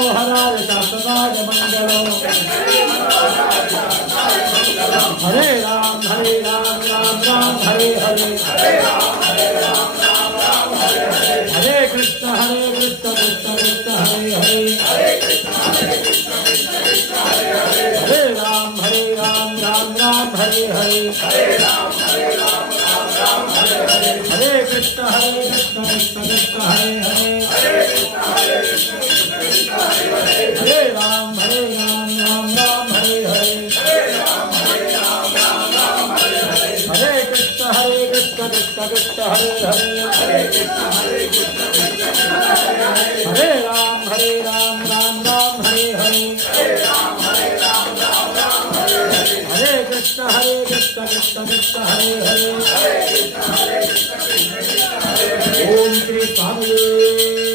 Manoharrai शाश्वताय Manglo Hare Ram Ram Ram Hare Hare Hare Krishna Krishna Krishna Hare Hare Hare Ram Ram Ram Hare Hare Hare Krishna Krishna Krishna Hare Hare Hare Ram Ram Ram Hare Hare Hare Krishna Krishna Krishna Hare Hare Hare Ram Ram Ram Hare Hare Hare Krishna Krishna Krishna Hare Hare Om Shri Swami